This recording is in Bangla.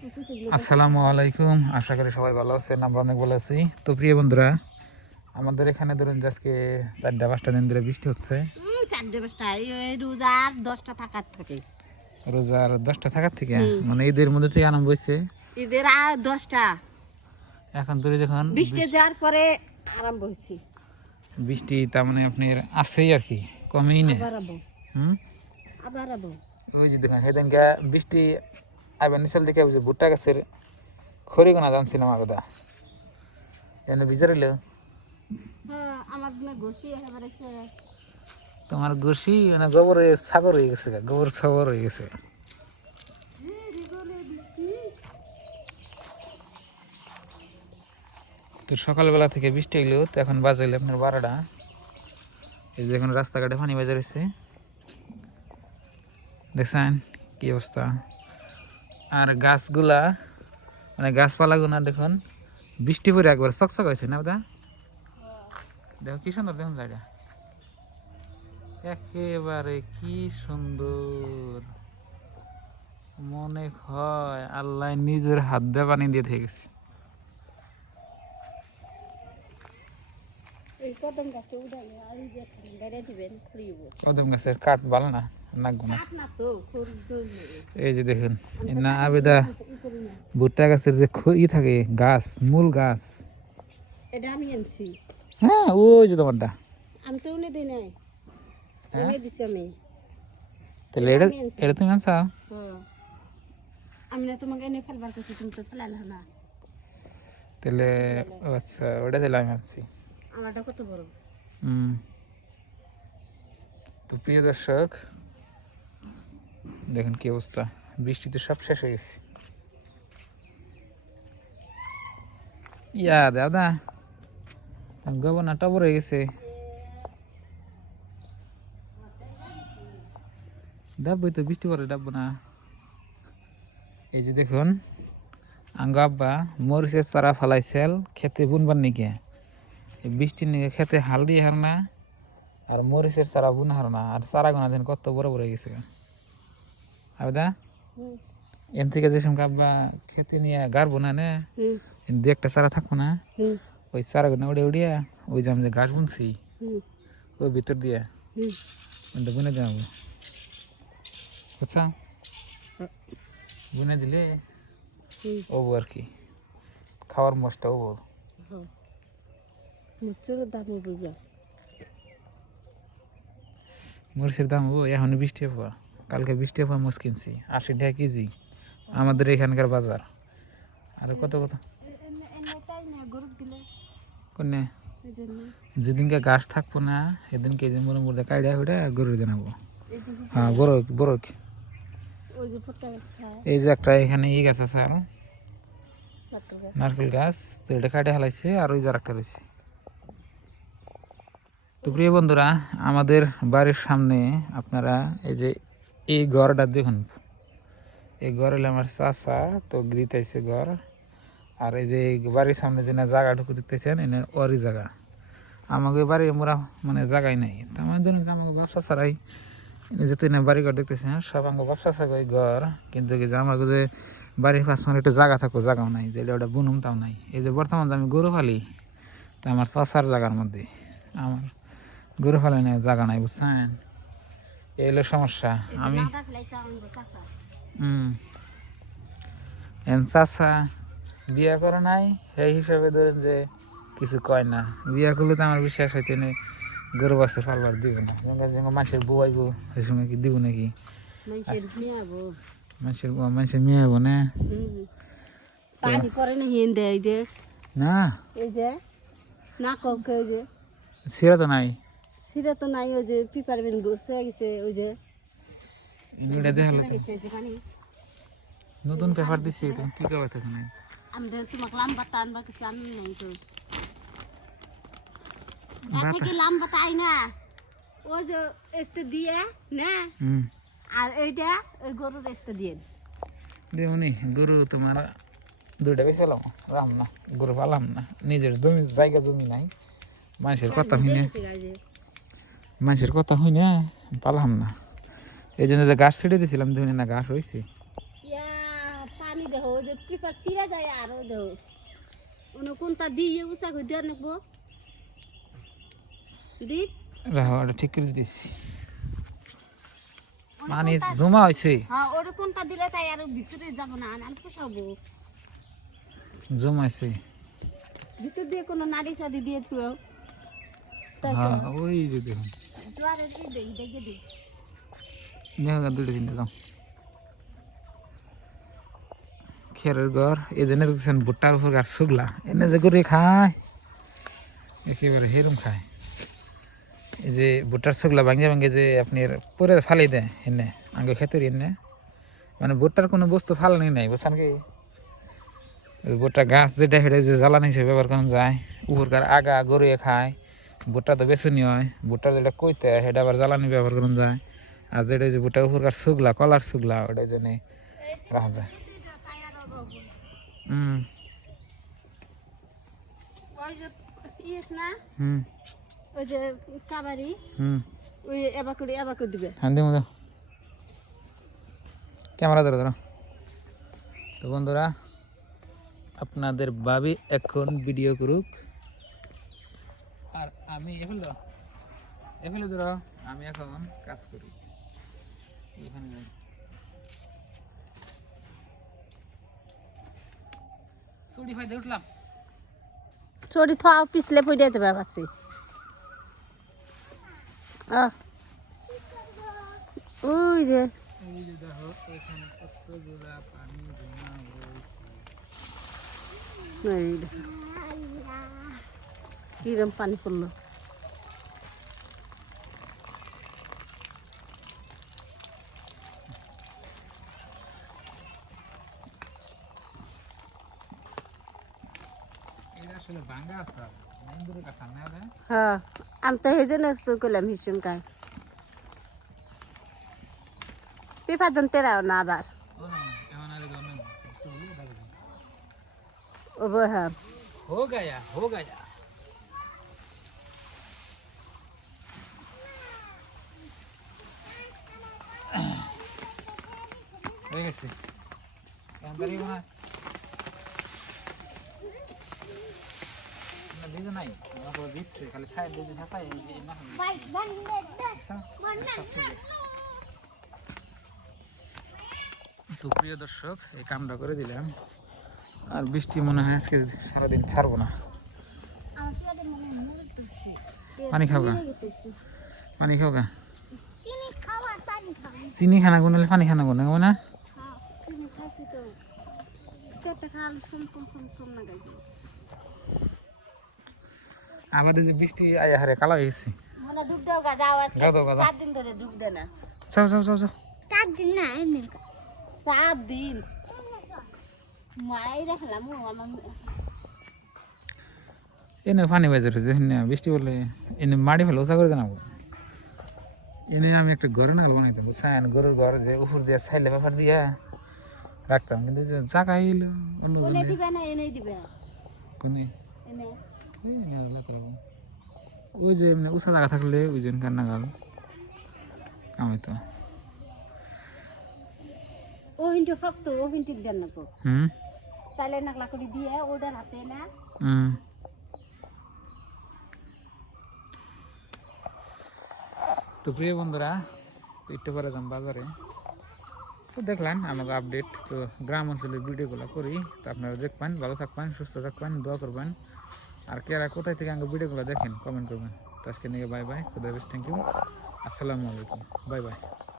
আসসালামু আলাইকুম, আশা করি সবাই ভালো আছেন। আমরা অনেক ভালো আছি। তো প্রিয় বন্ধুরা, আমাদের এখানে ধরুন যে আজকে 4-5 দিন ধরে বৃষ্টি হচ্ছে। 4-5টা রোজার 10টা থাকার থাকে, রোজার 10টা থাকার থেকে মানে ঈদের মধ্যে থেকে আরম্ভ হয়েছে। ঈদের 10টা এখন ধরে দেখুন বৃষ্টি যাওয়ার পরে আরম্ভ হয়েছে। বৃষ্টি তার মানে আপনার আছেই আর কি, কমেই না। ওই যে দেখুন সেদিনকে বৃষ্টি আইবার নিচের দিকে ভুট্টা গাছের খড়ি গোনা জানছিলাম আগদা এনে ভিজারিল। তোমার গোসি মানে গোবরে সাগর হয়ে গেছে, গোবর সাগর হয়ে গেছে। তো সকালবেলা থেকে বৃষ্টি এলো, তো এখন বাজাইলে আপনার 12টা। এই যে এখন রাস্তাঘাটে পানি বাজার হয়েছে, দেখছেন কি অবস্থা। আর গাছগুলা মানে গাছপালাগুলা দেখুন বৃষ্টি পরে একবার চকচক হয়েছে না দাদা। দেখো কি সুন্দর, দেখুন জায়গা একেবারে কি সুন্দর। মনে হয় আল্লাহ নিজের হাত দিয়ে পানি দিয়ে থেকে গেছে। কদম গাছের কাঠ ভালো না, নাকবো না। এই যে দেখুন না আবেদা ভুট্টা গাছের যে থাকে গাছ, মূল গাছ, এটা আমি আনছি। হ্যাঁ ওই যে তোমারটা আমি তো উনি দিই নাই, এনে দিছি আমি। তাহলে এটা এটা তুমি আনছা? আমি না তোমাকে এনে ফেলবার কাছে, তুমি তো ফেলালে না। তাহলে আচ্ছা ওটা তাহলে আমি আনছি। আমারটা কত বড়। তো প্রিয় দর্শক দেখেন কি অবস্থা, বৃষ্টিতে সব শেষ হয়ে গেছে। ইয়া দাদা গবনা টবর হয়ে গেছে, ডাববই তো বৃষ্টি পরে ডাববো না। এই যে দেখুন আঙ্গ আব্বা মরিচের চারা ফালাইছিল খেতে বুনবার নিকে, এই বৃষ্টির নিকে খেতে হাল দিয়ে হার না, আর মরিচের চারা বুন হার না। আর চারা গোনা দেন কত বড় বড় হয়ে গেছে আবেদা। এন থেকে যে সঙ্গে আব্বা খেতে নিয়ে গাড়বো না নে, দু একটা চারা থাকবো না, ওই চারা গোনা উড়ে উড়িয়া ওই যে আমি যে গাছ বুনছি ওই ভিতর দিয়ে বুনে দেবো, বুঝছা? বুনে দিলে ওবো আর কি, খাওয়ার মশটা ওবো। মরিচের দাম হবো এখন বৃষ্টি হবো, কালকে বৃষ্টি হবো মোষ কিনছি 80 টাকা কেজি আমাদের এখানকার বাজার। আর কত কত কোনে যেদিনকে গাছ থাকবো না সেদিনকে যে মুড়ে মুড়ে কাইড়া উঠে গরু জানাবো। হ্যাঁ বড় বড় এই যে একটা এখানে ই গাছ আছে আর নারকেল গাছ, তো এটা কাটে হালাইছে আর ওই যে একটা রয়েছে। তো প্রিয় বন্ধুরা, আমাদের বাড়ির সামনে আপনারা এই যে এই ঘরটা দেখুন, এই ঘর হলে আমার চাচা তো দিতেছে ঘর। আর এই যে বাড়ির সামনে যে না জায়গা ঢুকে দিতেছেন এনে ওরই জায়গা, আমাকে বাড়ি মোরা মানে জায়গায় নাই। তো আমার ধরুন আমাকে ব্যবসা ছাড়াই যেহেতু না বাড়ি ঘর দেখতেছেন সব আমাকে ব্যবসা ছাড়াই ঘর, কিন্তু কি যে আমাকে যে বাড়ির পাশে একটু জায়গা থাকো জায়গাও নাই, যে ওটা বুনুম তাও নাই। এই যে বর্তমান আমি গরু ফালি, তো আমার চাচার জায়গার মধ্যে আমার গরু ফালে না, জায়গা নাই, বুঝছেন? এই হলো সমস্যা। আমি চাচা বিয়া করে নাই সেই হিসাবে ধরেন যে কিছু কয় না, বিয়া করলে তো আমার বিশ্বাস হইতে নেই গরু বাছুর ফালবার দিব না। মানুষের বউ আইব সেই সময় কি দিব নাকি? মানুষের মেয়ে হবো না, পানি পরে না হিন দেয় যে না এই যে না কমকে ওই যে সিরা তো নাই, সিরা তো নাই, ওই যে পিপার বেন গোছে গেছে, ওই যে দেখালো নতুন পেপার দিচ্ছি, তুমি কি করবে তখন? আমি তোমাকে লাম্বাটা আনবা কিছু আনি নাই তো থেকে লাম্বাটা আই না, ওই যে এসতে দিয়ে না, আর এইটা ওই গরুর এসতে দিয়ে দেউনি গরু তোমার দুইটা বেছিলাম, রাম না গরু পালাম না, নিজের জমি জায়গা জমি নাই, মানুষের কথা হইনে পালাম না, এই জন্য যে গাছ ছেড়ে দিয়েছিলাম দেখুন না ঘাস হয়েছে। দেখো ওই যে পিপা ছিঁড়া যায় আর ওই দেখো ওনো কোনটা দিয়ে উঁচা করে দিয়ে নেবো দি রাখো এটা ঠিক করে দিচ্ছি মানে জমা হয়েছে হ্যাঁ ওটা কোনটা দিলে তাই আর ভিতরে যাবো না আর পোষাবো জমা হয়েছে ভিতর দিয়ে কোনো নাড়ি সাড়ি দিয়ে তুই হ্যাঁ ওই যে দেখুন জোয়ারে দিয়ে দেখি দেখে দিই দেখো দুটো তিনটে দাম খেরের ঘর এই জন্য দেখছেন ভুট্টার উপর গাছ শুকলা এনে যে করে খায় একেবারে হেরম খায় এই যে ভুট্টার শুকলা ভাঙে ভাঙে যে আপনার পরে ফালাই দেয় এনে আগে খেতের এনে মানে ভুট্টার কোনো বস্তু ফালানি নাই বুঝছেন কি ওই ভুট্টা গাছ যেটা হেঁটে যে জ্বালানি হিসেবে ব্যবহার করা যায় উপরকার আগা গরুয়ে খায় ভুট্টা তো বেছুনি হয় ভুট্টার যেটা কইতে হয় সেটা আবার জ্বালানি ব্যবহার করা যায় আর যেটা যে ভুট্টা উপরকার শুকলা কলার শুকলা ওটা জন্য রাখা যায় ওই যে ইয়েস না হুম ওই যে কাবারি ওই এবার করে দিবে হ্যাঁ দিব ক্যামেরা ধরো ধরো তো বন্ধুরা আপনাদের ভাবি এখন ভিডিও করুক আর আমি এফেলে ধরো আমি এখন কাজ করি এখানে যাই। চুরি ফাইদে উঠলাম চড়ি থা পিছলে পড়ে যাবে ভাবছি ওই যে এই যে দেখো এখানে কত জোড়া পানি জমা হয়েছে এই দেখো। কিরম পানি পড়লো এটা আসলে ভাঙ্গা আছে মেইন দূরে কাছে না রে হ্যাঁ আমি তো সেই জন্য তো করলাম ভীষণ কায় পেপার তেরাও না আবার ও না এমন আর গনে চলো দাদা ও হ্যাঁ हो गया হয়ে গেছে এমদারি মনে হয় না দিতে নাই আমাকে দিচ্ছে খালি সাইড দিয়ে ঢাকাই এই না তো প্রিয় দর্শক এই কামটা করে দিলাম আর বৃষ্টি মনে হয় আজকে সারাদিন ছাড়বো না পানি খাওয়া পানি খাওয়া চিনি খানা গুনলে পানি খানা গুনে না আবার যে বৃষ্টি আয়া হারে কালো হয়ে গেছে মানে ডুব দাও গা যাও আজকে গাও দাও, গাও দাও। 7 দিন ধরে ডুব দে না যাও যাও যাও যাও 7 দিন না এমনি 7 দিন মাই রাখলাম আমার এনে পানি বাজার হয়েছে এনে বৃষ্টি বললে এনে মাটি ফেলে উঁচা করে জানাবো এনে আমি একটা ঘরে নাগাল বানাইতাম বুঝছেন গরুর ঘর যে উপর দিয়ে ছাইলে ব্যাপার দিয়ে রাখতাম কিন্তু যে জায়গা এলো অন্য কোনে দিবে না এনে দিবে কোনে এনে ওই যে এমনি উঁচা জায়গা থাকলে ওই জন্য কার নাগাল কামাইতো ও হিন্টু শক্ত ও হিন্টু দেন না তো হুম চাইলে নাকলা করে দিয়ে ওটা হাতে না হুম তো প্রিয় বন্ধুরা তো একটু পরে যাম বাজারে তো দেখলেন আমাকে আপডেট তো গ্রাম অঞ্চলের ভিডিওগুলো করি তো আপনারা দেখবেন ভালো থাকবেন সুস্থ থাকবেন দোয়া করবেন আর কেরা কোথায় থেকে আমাকে ভিডিওগুলো দেখেন কমেন্ট করবেন তো আজকে নিয়ে বাই বাই খুদা হাফেজ থ্যাংক ইউ আসসালামু আলাইকুম বাই বাই